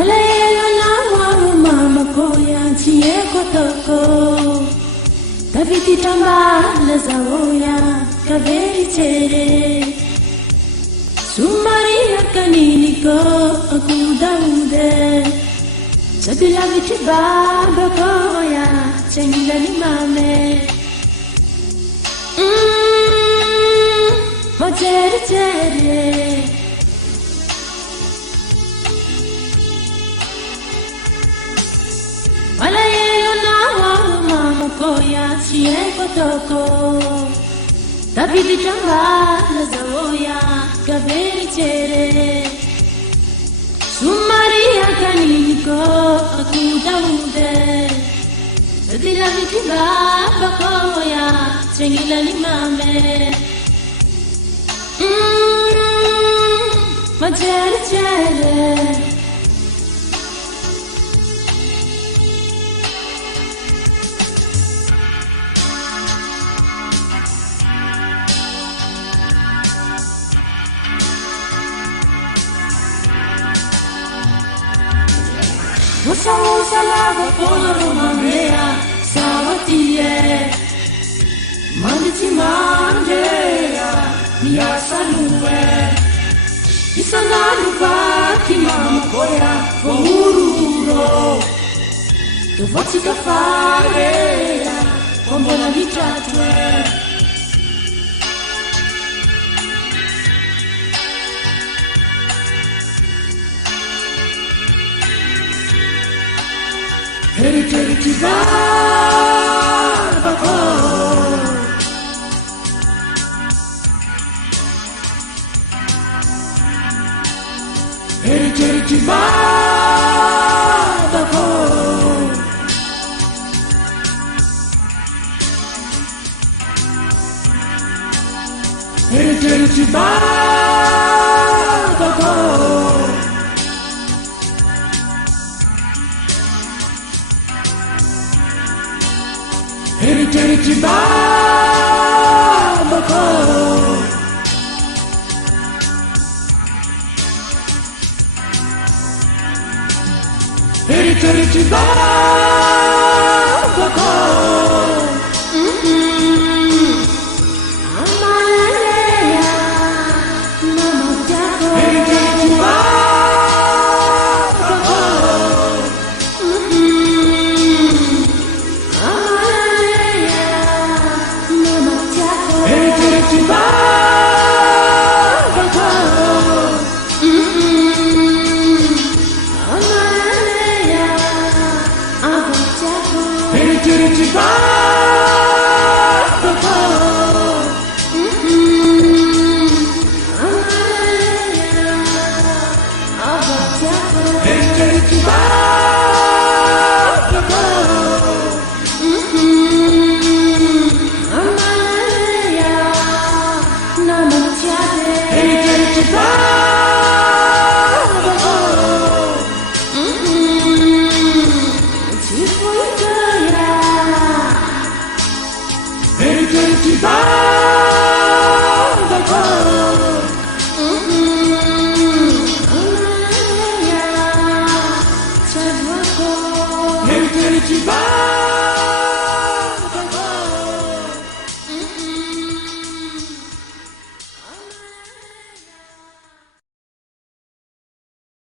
Malaya la mama koya chiye kotoko Daviti tamba la zawoya kaveri chere Sumaria kanini ko akudaude Sabila viti baba koya chengila ni mame Machere chere Malaya la mama koya chiye kotoko Daviti tamba la zawoya kaveri chere Sumaria kanini ko akudaude Sabila viti baba koya chengila ni mame Machere chere Musa lava polo mamea sawatie Manditi mandea mia salue Isana lupa ki mama koya Fomururo Tuvati kafarea Kombola vitratwe Heritage Baba Heritage Baba Heritage Baba Heritage Baba Heritage Baba Amalaya Mama Jago Heritage Baba Heritage Baba Amalaya Avajago Heritage Baba Amalaya Avajago Heritage Baba Heritage Baba Heritage Baba Heritage Baba